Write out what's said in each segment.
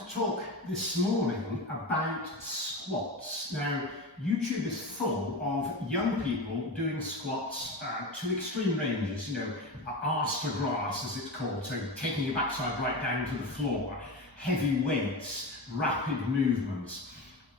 want to talk this morning about squats. Now, YouTube is full of young people doing squats to extreme ranges, you know, arse to grass as it's called, so taking your backside right down to the floor, heavy weights, rapid movements.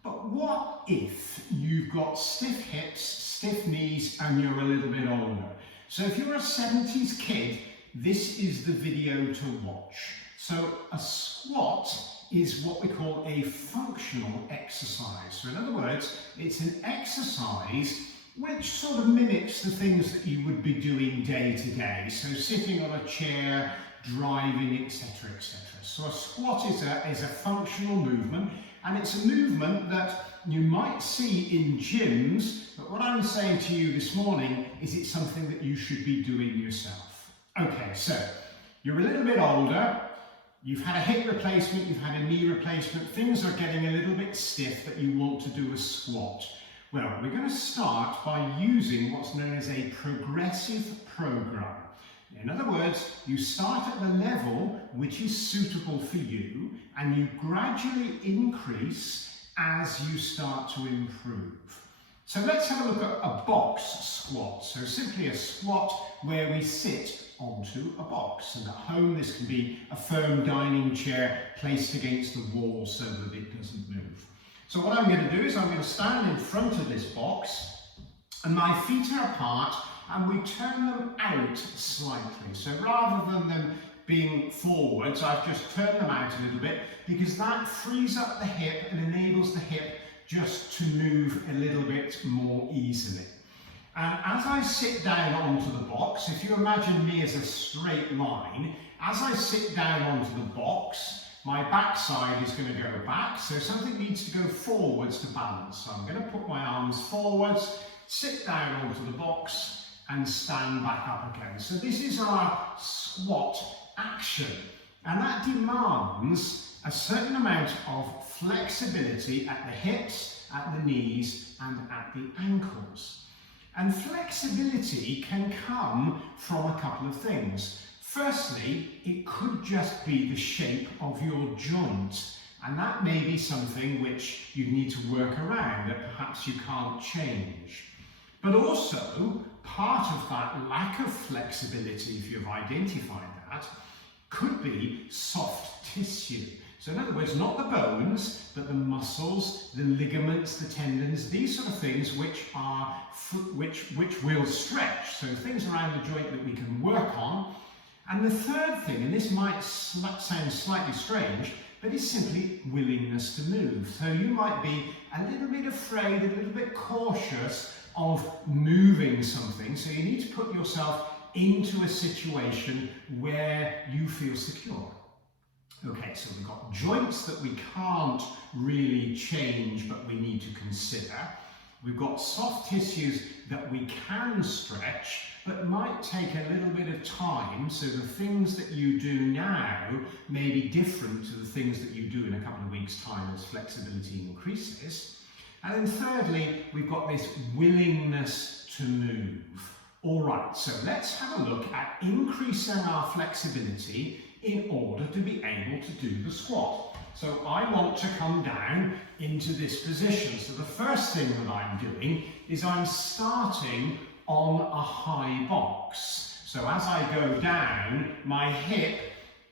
But what if you've got stiff hips, stiff knees, and you're a little bit older? So if you're a 70s kid, this is the video to watch. So a squat is what we call a functional exercise. So in other words, it's an exercise which sort of mimics the things that you would be doing day to day. So sitting on a chair, driving, etc., etc. So a squat is a functional movement, and it's a movement that you might see in gyms, but what I'm saying to you this morning is it's something that you should be doing yourself. Okay, so you're a little bit older, you've had a hip replacement, you've had a knee replacement, things are getting a little bit stiff, but you want to do a squat. Well, we're going to start by using what's known as a progressive program. In other words, you start at the level which is suitable for you, and you gradually increase as you start to improve. So let's have a look at a box squat. So simply a squat where we sit onto a box. And at home, this can be a firm dining chair placed against the wall so that it doesn't move. So what I'm going to do is I'm going to stand in front of this box, and my feet are apart, and we turn them out slightly. So rather than them being forwards, I've just turned them out a little bit because that frees up the hip and enables the hip just to move a little bit more easily. And as I sit down onto the box, if you imagine me as a straight line, as I sit down onto the box, my backside is going to go back, so something needs to go forwards to balance. So I'm going to put my arms forwards, sit down onto the box, and stand back up again. So this is our squat action, and that demands a certain amount of flexibility at the hips, at the knees, and at the ankles. And flexibility can come from a couple of things. Firstly, it could just be the shape of your joint, and that may be something which you need to work around, that perhaps you can't change. But also, part of that lack of flexibility, if you've identified that, could be soft tissue. So in other words, not the bones, but the muscles, the ligaments, the tendons, these sort of things which will stretch. So things around the joint that we can work on. And the third thing, and this might sound slightly strange, but it's simply willingness to move. So you might be a little bit afraid, a little bit cautious of moving something, so you need to put yourself into a situation where you feel secure. Okay, so we've got joints that we can't really change, but we need to consider. We've got soft tissues that we can stretch, but might take a little bit of time, so the things that you do now may be different to the things that you do in a couple of weeks' time as flexibility increases. And then thirdly, we've got this willingness to move. All right, so let's have a look at increasing our flexibility in order to be able to do the squat. So I want to come down into this position. So the first thing that I'm doing is I'm starting on a high box. So as I go down, my hip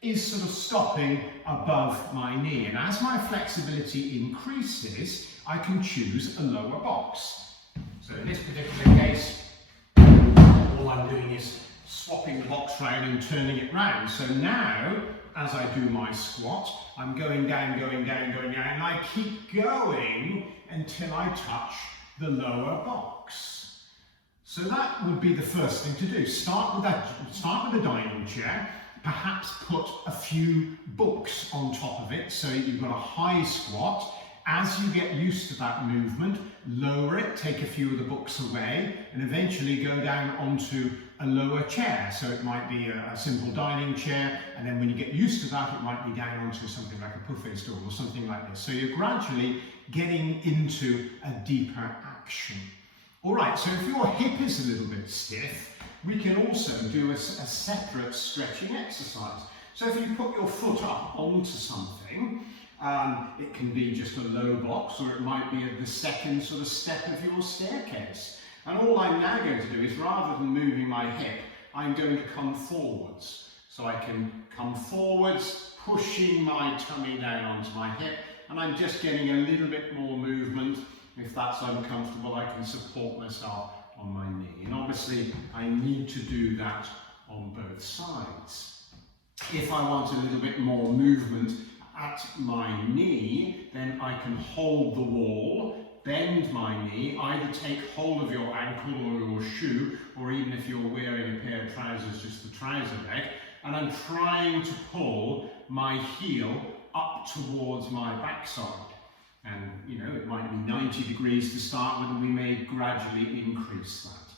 is sort of stopping above my knee. And as my flexibility increases, I can choose a lower box. So in this particular case, all I'm doing is swapping the box round and turning it round. So now, as I do my squat, I'm going down, going down, going down, and I keep going until I touch the lower box. So that would be the first thing to do. Start with a dining chair, perhaps put a few books on top of it, so you've got a high squat. As you get used to that movement, lower it, take a few of the books away, and eventually go down onto a lower chair. So it might be a simple dining chair, and then when you get used to that, it might be down onto something like a buffet stool or something like this. So you're gradually getting into a deeper action. All right, so if your hip is a little bit stiff, we can also do a separate stretching exercise. So if you put your foot up onto something, It can be just a low box, or it might be at the second sort of step of your staircase. And all I'm now going to do is, rather than moving my hip, I'm going to come forwards. So I can come forwards, pushing my tummy down onto my hip, and I'm just getting a little bit more movement. If that's uncomfortable, I can support myself on my knee. And obviously, I need to do that on both sides. If I want a little bit more movement at my knee, then I can hold the wall, bend my knee, either take hold of your ankle or your shoe, or even if you're wearing a pair of trousers, just the trouser leg, and I'm trying to pull my heel up towards my backside. And, you know, it might be 90 degrees to start with, and we may gradually increase that.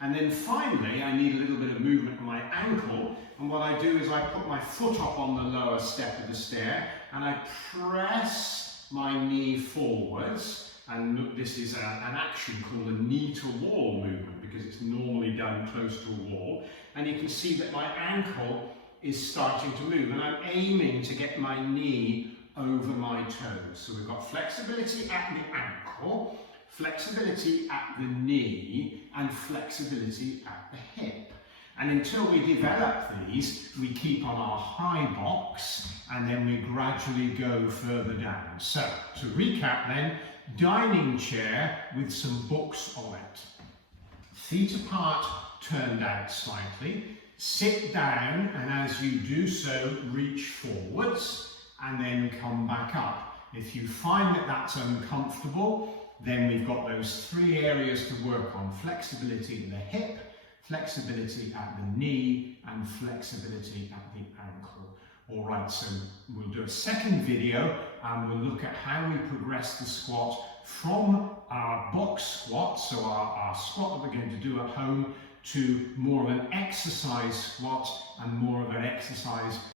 And then finally, I need a little bit of movement on my ankle, and what I do is I put my foot up on the lower step of the stair, and I press my knee forwards, and look, this is an action called a knee-to-wall movement, because it's normally done close to a wall, and you can see that my ankle is starting to move, and I'm aiming to get my knee over my toes. So we've got flexibility at the ankle, flexibility at the knee, and flexibility at the hip. And until we develop these, we keep on our high box, and then we gradually go further down. So, to recap then, dining chair with some books on it. Feet apart, turned out slightly. Sit down, and as you do so, reach forwards, and then come back up. If you find that that's uncomfortable, then we've got those three areas to work on: flexibility in the hip, flexibility at the knee, and flexibility at the ankle. All right, so we'll do a second video and we'll look at how we progress the squat from our box squat, so our squat that we're going to do at home, to more of an exercise squat and more of an exercise